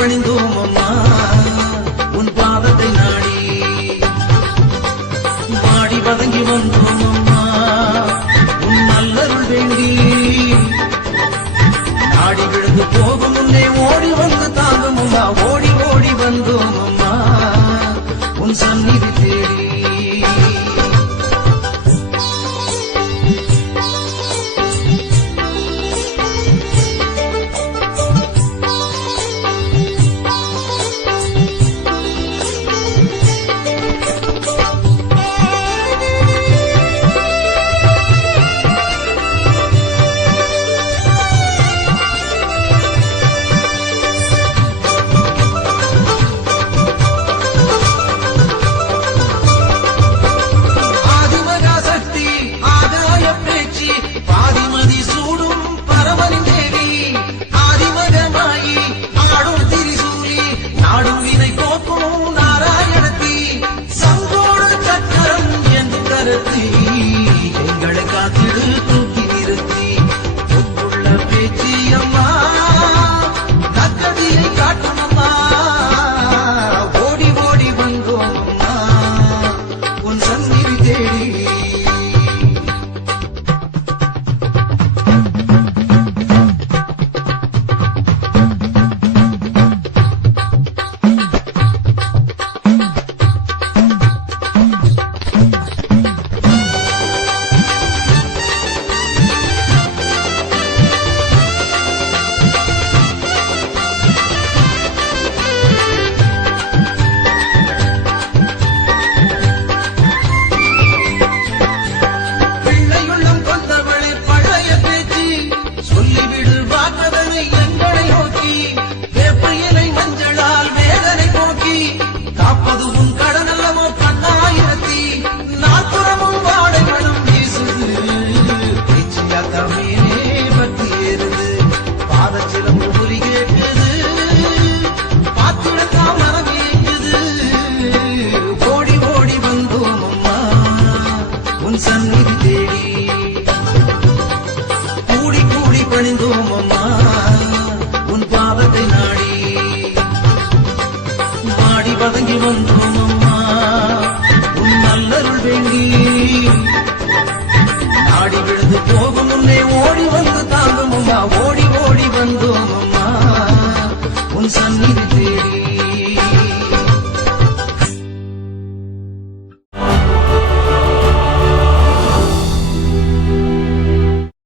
பணிந்தோம் அம்மா உன் பாதத்தை நாடி. பாடி வதங்கி வந்தோம் அம்மா உன் நல்லருள் வேண்டி. நாடி விழுந்து போகும் முன்னே ஓடி வந்து தாங்கும் அம்மா ஓடி ஓடி வந்தோம் அம்மா உன் சந்நிதி தேடி. 第一 உன்னை தேடி கூடி கூடி பணிந்தோம் அம்மா. உன் பாதத்தை நாடி வாடி